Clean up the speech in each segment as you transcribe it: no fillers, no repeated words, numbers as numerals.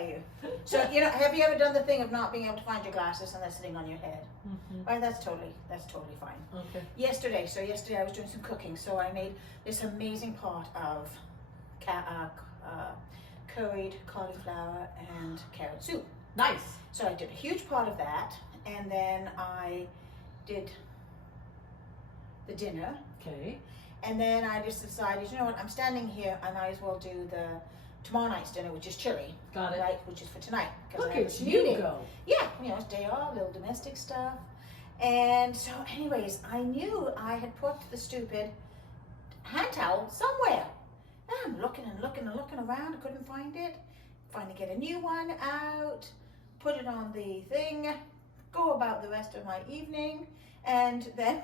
tell you. So, have you ever done the thing of not being able to find your glasses and they're sitting on your head? Mm-hmm. Right, that's totally fine. Okay. Yesterday I was doing some cooking, so I made this amazing pot of curried cauliflower and carrot soup. Nice. So I did a huge pot of that, and then I did the dinner. Okay. And then I just decided, you know what, I'm standing here, I might as well do the tomorrow night's dinner, which is chili. Got it. Right, which is for tonight. Look I have at this you meeting. go. Yeah, it's day off, little domestic stuff. And so anyways, I knew I had put the stupid hand towel somewhere. And I'm looking and looking and looking around, I couldn't find it. Finally get a new one out, put it on the thing, go about the rest of my evening, and then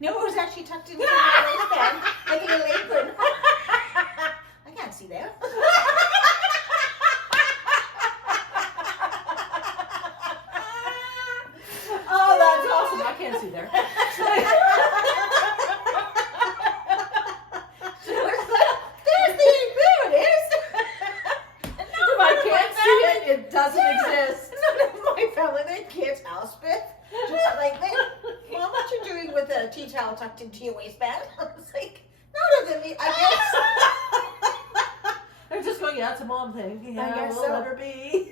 no, it was actually tucked into my waistband like a little apron. I can't see there. Oh, that's awesome. I can't see there. There it is. If I can't see it, it doesn't exist. None of my family, they can't Elspeth. Just like, Mom, what you doing with a tea towel tucked into your waistband? I was like, no, I guess. They're just going, yeah, it's a mom thing. Yeah, I guess we'll so. let her be.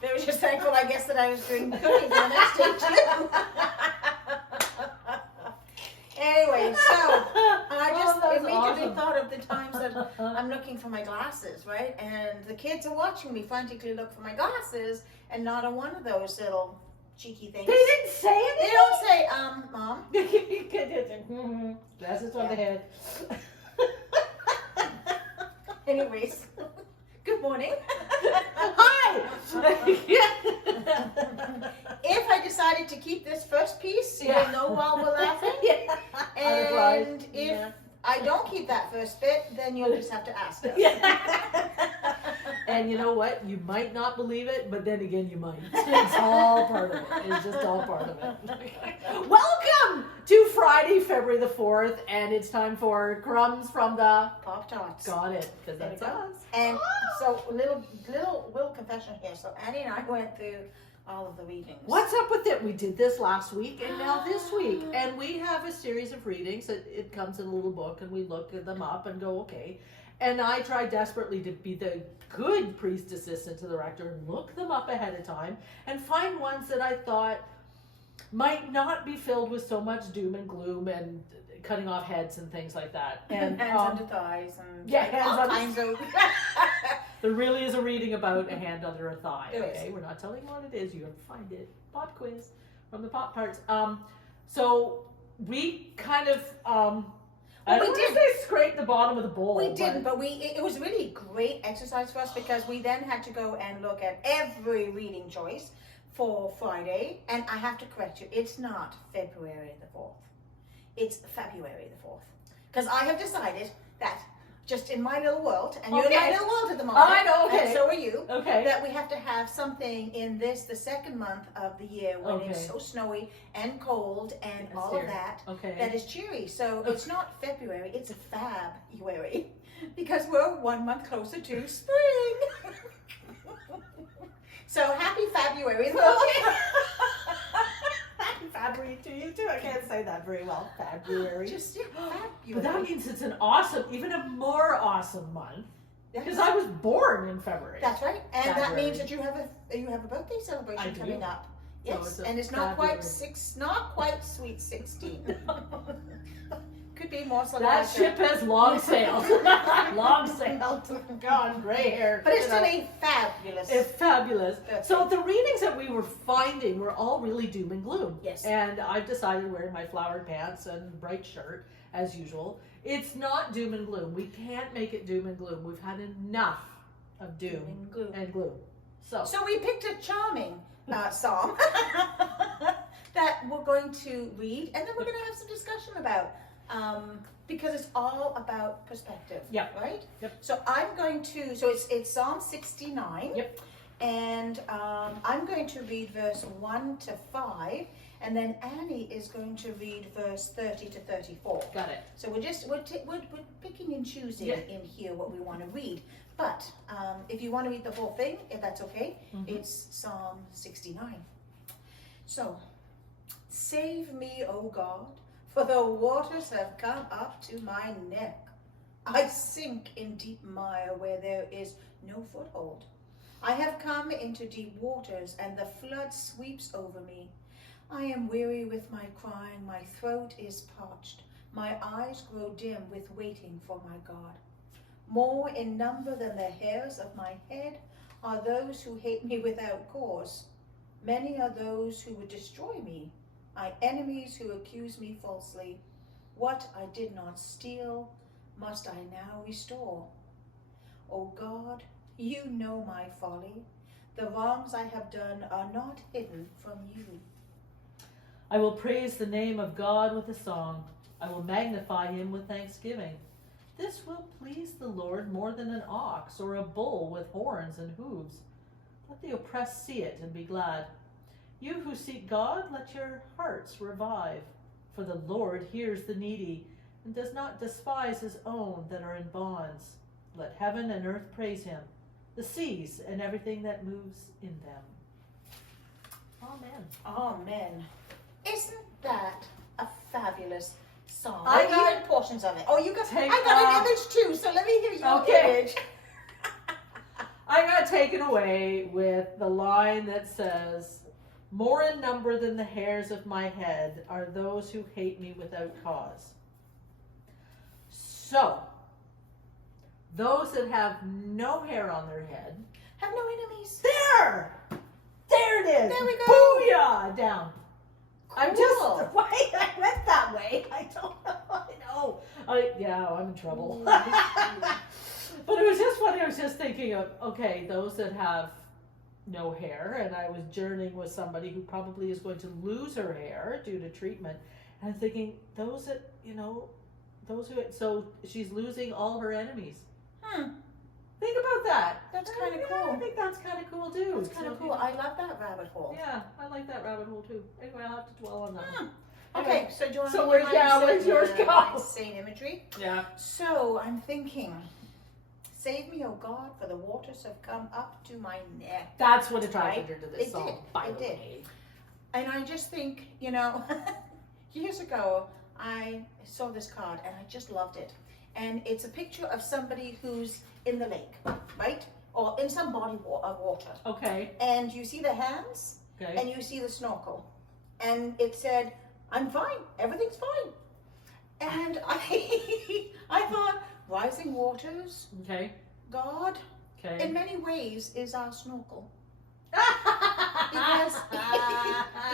They were just thankful, I guess, that I was doing cooking for the next day too. Anyway, so I just immediately thought of the times that I'm looking for my glasses, right? And the kids are watching me frantically look for my glasses, and not on one of those little cheeky things. They didn't say anything? They don't say, Mom. Glasses on the head. Anyways, good morning. Hi! If I decided to keep this first piece, Yeah. you'll know while we're laughing. Yeah. And if I don't keep that first bit, then you'll just have to ask us. Yeah. And you know what? You might not believe it, but then again, you might. It's all part of it. It's just all part of it. Welcome to Friday, February the 4th, and it's time for Crumbs from the Pop Tarts. Got it, because that's us. And so, little confession here. So Annie and I went through all of the readings. What's up with it? We did this last week and now this week. And we have a series of readings. It comes in a little book and we look at them up and go, okay. And I tried desperately to be the good priest assistant to the rector and look them up ahead of time and find ones that I thought might not be filled with so much doom and gloom and cutting off heads and things like that. And hands under thighs and hands all under kinds of. There really is a reading about a hand under a thigh. There Okay, we're not telling you what it is. You have to find it. Pop quiz from the Pop Tarts. So we kind of I don't think they scraped the bottom of the bowl. We didn't, but it was really great exercise for us because we then had to go and look at every reading choice for Friday. And I have to correct you, it's not February the 4th. It's February the 4th. Because I have decided that just in my little world, and you're in my little world at the moment. I know, okay. And so are you. Okay. That we have to have something in the second month of the year when it's so snowy and cold and all of that. Okay. That is cheery. So it's not February, it's February. Because we're 1 month closer to spring. So happy February. Happy February to you too. I can't say that very well. February. Just February. But that means it's an awesome, even a more awesome month. Because I was born in February. That's right. And February. that means that you have a birthday celebration coming up. Yes. So and it's not quite sweet 16. Could be more celebration. That ship has long sailed. Long sailed. God, gray hair. But it's still a fabulous. It's fabulous. birthday. So the readings that we were finding were all really doom and gloom. Yes. And I've decided wearing my flowered pants and bright shirt as usual. It's not doom and gloom. We can't make it doom and gloom. We've had enough of doom and gloom. So we picked a charming psalm that we're going to read, and then we're going to have some discussion about. Because it's all about perspective. Yeah. Right? Yep. So I'm going to, it's Psalm 69. Yep. And I'm going to read verse 1 to 5. and then Annie is going to read verse 30 to 34. Got it. So we're picking and choosing in here what we want to read. But if you want to read the whole thing, if that's okay, it's Psalm 69. So, save me, O God, for the waters have come up to my neck. I sink in deep mire where there is no foothold. I have come into deep waters, and the flood sweeps over me. I am weary with my crying, my throat is parched, my eyes grow dim with waiting for my God. More in number than the hairs of my head are those who hate me without cause. Many are those who would destroy me, my enemies who accuse me falsely. What I did not steal, must I now restore? O God, you know my folly. The wrongs I have done are not hidden from you. I will praise the name of God with a song. I will magnify him with thanksgiving. This will please the Lord more than an ox or a bull with horns and hooves. Let the oppressed see it and be glad. You who seek God, let your hearts revive. For the Lord hears the needy and does not despise his own that are in bonds. Let heaven and earth praise him, the seas and everything that moves in them. Amen. Amen. Isn't that a fabulous song? I I got- even portions of it. Oh, you got. Take I got off. an image too. So let me hear your Okay. image. I got taken away with the line that says, more in number than the hairs of my head are those who hate me without cause. So, those that have no hair on their head, Have no enemies. there it is. There we go. Booyah! Down. I'm just, Cool. why I went that way, I don't know. I know. I'm in trouble. But it was just funny. I was just thinking of, okay, those that have no hair, and I was journeying with somebody who probably is going to lose her hair due to treatment, and I'm thinking those that, so she's losing all her enemies. Think about that. That's kind of Yeah, cool. I think that's kind of cool too. That's kind of cool. I love that rabbit hole. Yeah, I like that rabbit hole too. Anyway, I'll have to dwell on that. Okay, so do you want So to where's yours go? Same imagery. Yeah. So I'm thinking, save me, O God, for the waters have come up to my neck. That's what attracted Right? her to this It song, did. by It the did. way. And I just think, years ago, I saw this card and I just loved it. And it's a picture of somebody who's in the lake, right? Or in some body of water. Okay. And you see the hands Okay. and you see the snorkel. And it said, I'm fine, everything's fine. And I thought, rising waters, Okay. God, Okay. in many ways is our snorkel. Because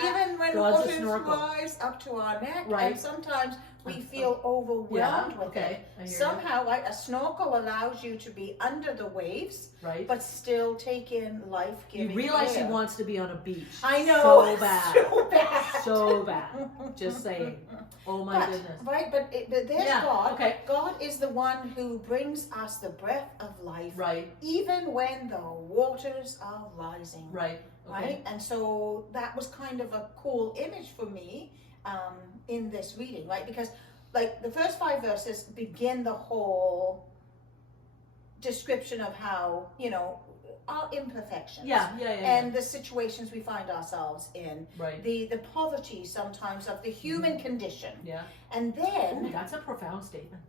even when God's a waters snorkel. rise up to our neck, Right. and sometimes we feel overwhelmed with okay. it. I hear Somehow, right, a snorkel allows you to be under the waves, you. Right. but still take in life-giving You realize she air. wants to be on a beach. I know. So bad. So bad. So bad. Just saying. Oh my goodness. Right, but there's Yeah, God. okay. God is the one who brings us the breath of life, Right. even when the waters are rising. Right. Okay. Right, and so that was kind of a cool image for me in this reading, right? Because like the first 5 verses begin the whole description of how our imperfections. Yeah. And the situations we find ourselves in, Right. the poverty sometimes of the human condition, Yeah. and then Ooh, that's a profound statement.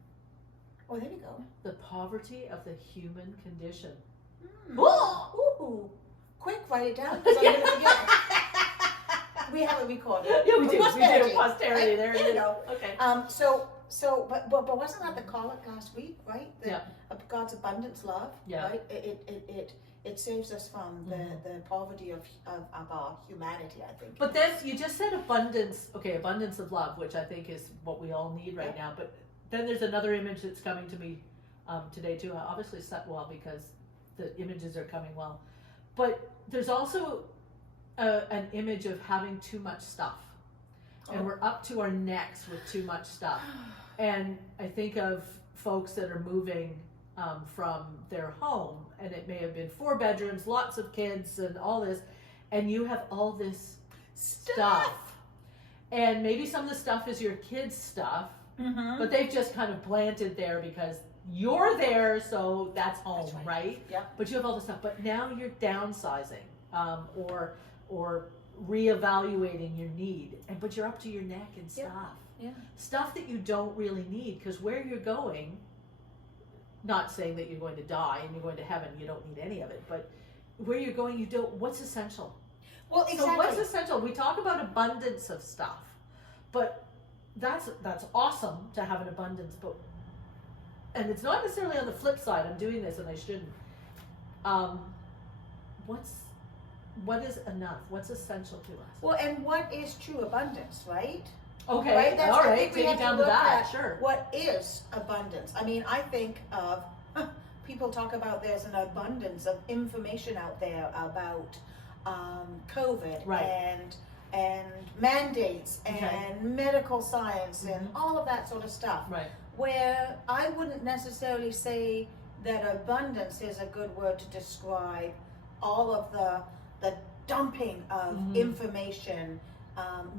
oh, there we go. The poverty of the human condition. Ooh, quick, write it down because I'm going to forget. We have it recorded. Yeah, we do. Posterity. We do. Posterity. Right? There There it we is. go. Okay. But wasn't that the call it last week, right? Yeah. Of God's abundance love, Yeah. right? It saves us from the poverty of our humanity, I think. But then you just said abundance. Okay, abundance of love, which I think is what we all need right now. But then there's another image that's coming to me today too. I obviously set well because the images are coming well. But there's also an image of having too much stuff. And we're up to our necks with too much stuff. And I think of folks that are moving from their home, and it may have been 4 bedrooms, lots of kids, and all this, and you have all this stuff. and maybe some of the stuff is your kids' stuff, but they've just kind of planted there because you're there, so that's home, That's right? Yeah. But you have all the stuff. But now you're downsizing, or reevaluating your need, but you're up to your neck in stuff. Yeah. Stuff that you don't really need, because where you're going, not saying that you're going to die and you're going to heaven, you don't need any of it, but where you're going, you don't. What's essential? Well, exactly. So what's essential? We talk about abundance of stuff, but that's awesome to have an abundance, but and it's not necessarily on the flip side. I'm doing this and I shouldn't. What is enough? What's essential to us? Well, and what is true abundance, right? Okay, Right? That's, all I right, think we take have it down to to look that, at sure. What is abundance? I mean, I think of people talk about there's an abundance of information out there about COVID Right. and mandates Okay. and medical science and all of that sort of stuff. Right. Where I wouldn't necessarily say that abundance is a good word to describe all of the dumping of information,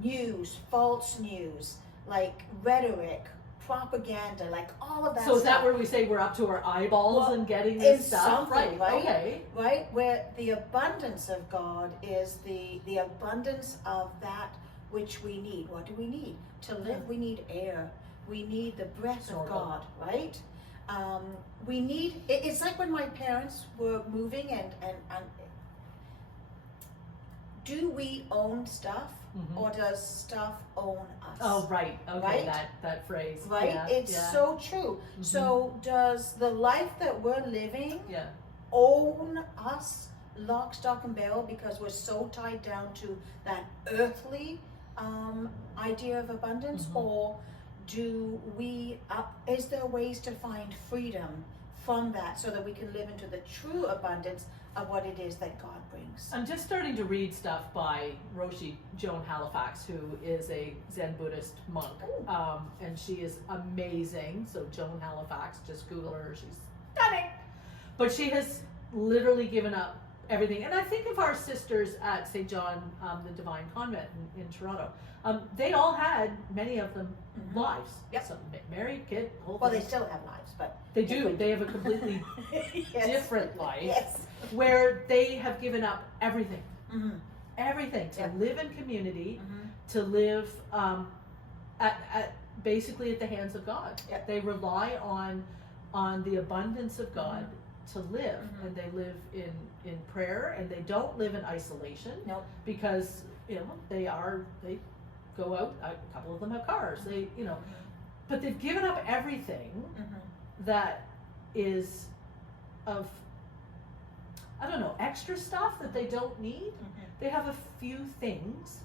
news, false news, like rhetoric, propaganda, like all of that So is stuff. that where we say we're up to our eyeballs Well, in getting in this stuff? something, right? Okay. Right? Where the abundance of God is the abundance of that which we need. What do we need? To live, we need air. We need the breath Sort of of. God, right? We need, it's like when my parents were moving and do we own stuff or does stuff own us? Oh, right. Okay, Right? that phrase. Right? Yeah, It's yeah. so true. So does the life that we're living Yeah. own us lock, stock, and barrel because we're so tied down to that earthly idea of abundance, or do we? Is there ways to find freedom from that so that we can live into the true abundance of what it is that God brings? I'm just starting to read stuff by Roshi Joan Halifax, who is a Zen Buddhist monk, and she is amazing. So Joan Halifax, just Google her; she's stunning. But she has literally given up everything. And I think of our sisters at St. John, the Divine Convent in Toronto. They all had, many of them, lives. Yep. Some married, kid, whole Well, thing. they still have lives, but They do. They have a completely Yes. different life Yes. where they have given up everything. Mm-hmm. Everything to Yep. live in community, Mm-hmm. to live at basically at the hands of God. Yep. They rely on the abundance of God to live, and they live in prayer, and they don't live in isolation. Nope. Because they go out. A couple of them have cars. But they've given up everything that is of, I don't know, extra stuff that they don't need. They have a few things,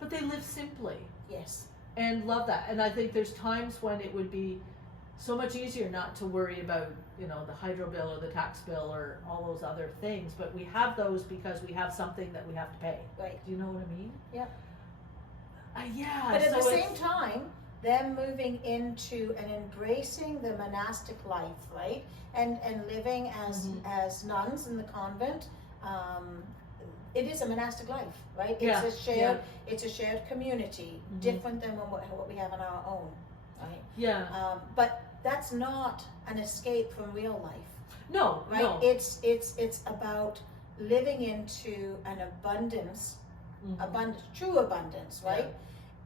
but they live simply Yes. and love that. And I think there's times when it would be so much easier not to worry about, the hydro bill or the tax bill or all those other things, but we have those because we have something that we have to pay. Right. Do you know what I mean? Yep. Yeah. But at so the it's- same time, them moving into and embracing the monastic life, right? And living as nuns in the convent, it is a monastic life, right? It's a shared community, different than what we have in our own, right? Yeah. But that's not an escape from real life, No. right? No. It's about living into an abundance, true abundance, right?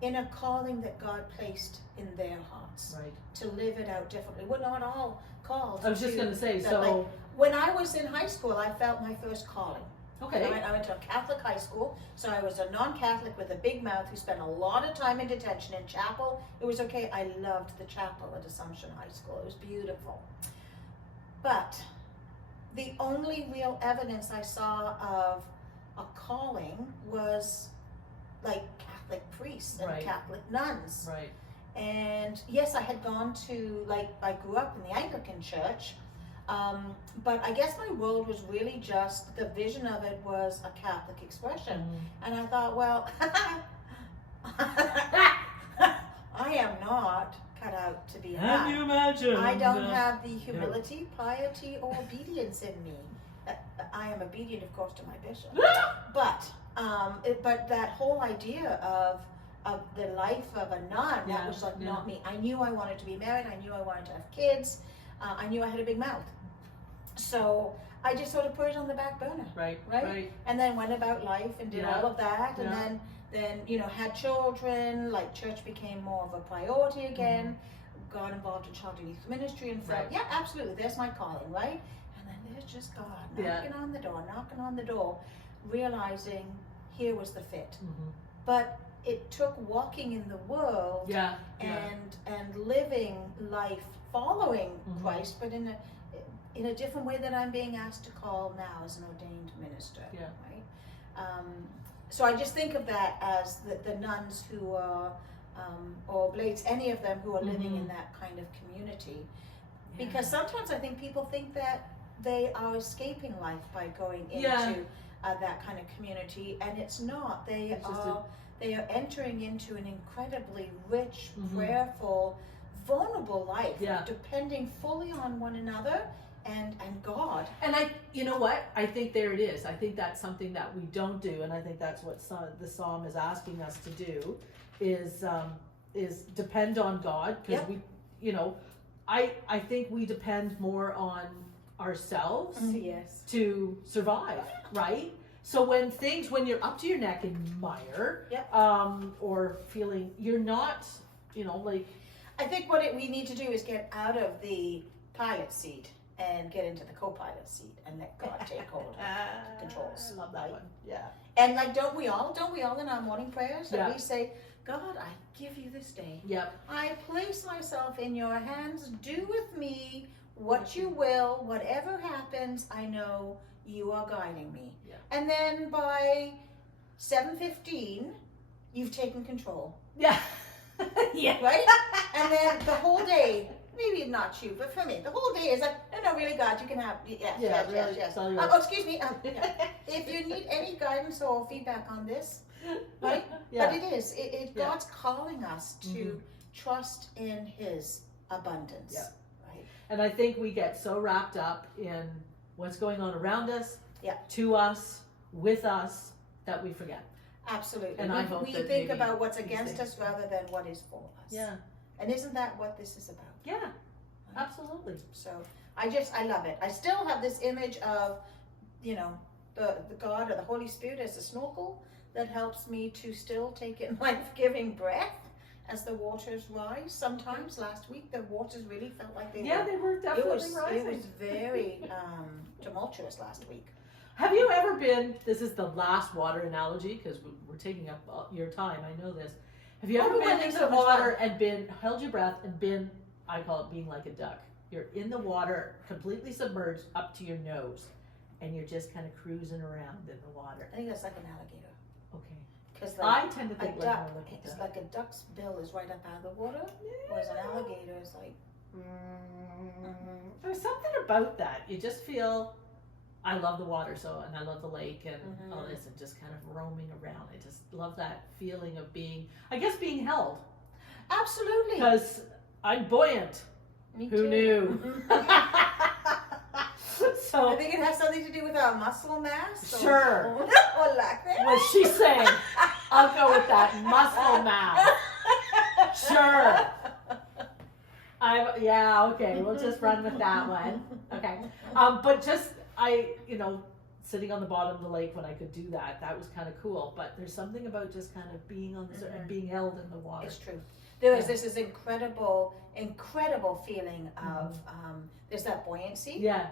In a calling that God placed in their hearts, Right. to live it out differently. We're not all called. I was just going to say, that, so. like, when I was in high school, I felt my first calling. Okay. I went to a Catholic high school, so I was a non-Catholic with a big mouth who spent a lot of time in detention. In chapel, it was okay. I loved the chapel at Assumption High School. It was beautiful. But the only real evidence I saw of a calling was like Catholic priests and Right. Catholic nuns. Right. And yes, I had gone to, I grew up in the Anglican church, but I guess my world was really just, the vision of it was a Catholic expression. And I thought, well, I am not cut out to be a nun. Can you imagine? I don't have the humility, piety, or obedience in me. I am obedient, of course, to my bishop. But that whole idea the life of a nun. That was like not me. I knew I wanted to be married. I knew I wanted to have kids. I knew I had a big mouth. So I just sort of put it on the back burner. Right. And then went about life and did all of that. And then, you know, had children, like church became more of a priority again, got involved in child and youth ministry and felt, yeah, absolutely, there's my calling, right? And then there's just God knocking on the door, realizing here was the fit. But it took walking in the world and living life following Christ, but in a different way that I'm being asked to call now as an ordained minister, right? So I just think of that as the nuns who are, or Blades, any of them who are living in that kind of community. Because sometimes I think people think that they are escaping life by going into that kind of community, and it's not. They are entering into an incredibly rich, prayerful, vulnerable life, depending fully on one another and God. And you know what? I think there it is. I think that's something that we don't do, and I think that's what the Psalm is asking us to do, is depend on God, because we, you know, I think we depend more on ourselves to survive, right? So when you're up to your neck in mire, or feeling you're not, you know, like, I think we need to do is get out of the pilot seat and get into the co-pilot seat and let God take hold of the controls. I love that one. Yeah. And like, don't we all in our morning prayers that we say, God, I give you this day. Yep. I place myself in your hands. Do with me what you will. Whatever happens, I know you are guiding me. Yeah. And then by 7:15, you've taken control. Yeah. Right? And then the whole day, maybe not you, but for me, the whole day is like, no, really, God, you can have, yes. Oh, excuse me. If you need any guidance or feedback on this, right? But it is. God's calling us to trust in His abundance. Yeah. Right? And I think we get so wrapped up in what's going on around us, to us, with us, that we forget. Absolutely. And I hope we that think about what's against us rather than what is for us. Yeah. And isn't that what this is about? Yeah. Absolutely. So I love it. I still have this image of, you know, the God or the Holy Spirit as a snorkel that helps me to still take in life-giving breath as the waters rise. Sometimes last week the waters really felt like they were definitely rising. It was very tumultuous last week. Have you ever been, this is the last water analogy because we're taking up your time, I know this. Have you ever been in the water and held your breath and been, I call it being like a duck. You're in the water, completely submerged up to your nose, and you're just kind of cruising around in the water. I think that's like an alligator. Okay. Because I tend to think it's like a duck's bill is right up out of the water, whereas an alligator is like. There's something about that. You just feel. I love the water and I love the lake and all this, and just kind of roaming around. I just love that feeling of being held. Absolutely. Because I'm buoyant. Me Who too. knew? So I think it has something to do with our muscle mass. Sure. Or lack thereof. What she's saying. I'll go with that muscle mass. Sure. Okay. We'll just run with that one. Okay. But just sitting on the bottom of the lake when I could do that was kind of cool. But there's something about just kind of being on the and being held in the water. It's true. There is this incredible feeling of there's that buoyancy. Yeah.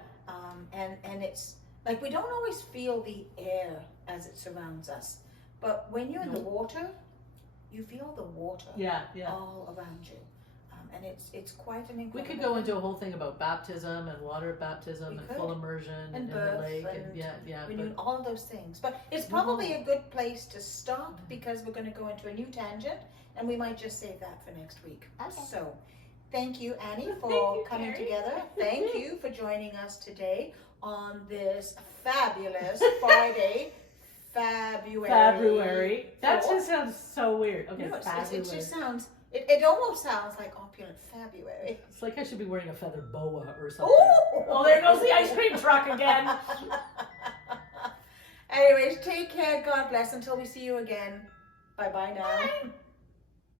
And it's like we don't always feel the air as it surrounds us, but when you're in the water, you feel the water. Yeah. All around you. And it's quite an incredible. We could go into a whole thing about baptism and water baptism and full immersion and in birth the lake and all of those things. But it's probably a good place to stop because we're going to go into a new tangent, and we might just save that for next week. Okay. So, thank you, Annie, for coming together. Thank you for joining us today on this fabulous Friday. February. That just sounds so weird. Okay, no, February. It just sounds. It almost sounds like opulent February. It's like I should be wearing a feather boa or something. Ooh! Oh, there goes the ice cream truck again. Anyways, take care. God bless. Until we see you again. Bye-bye now. Bye.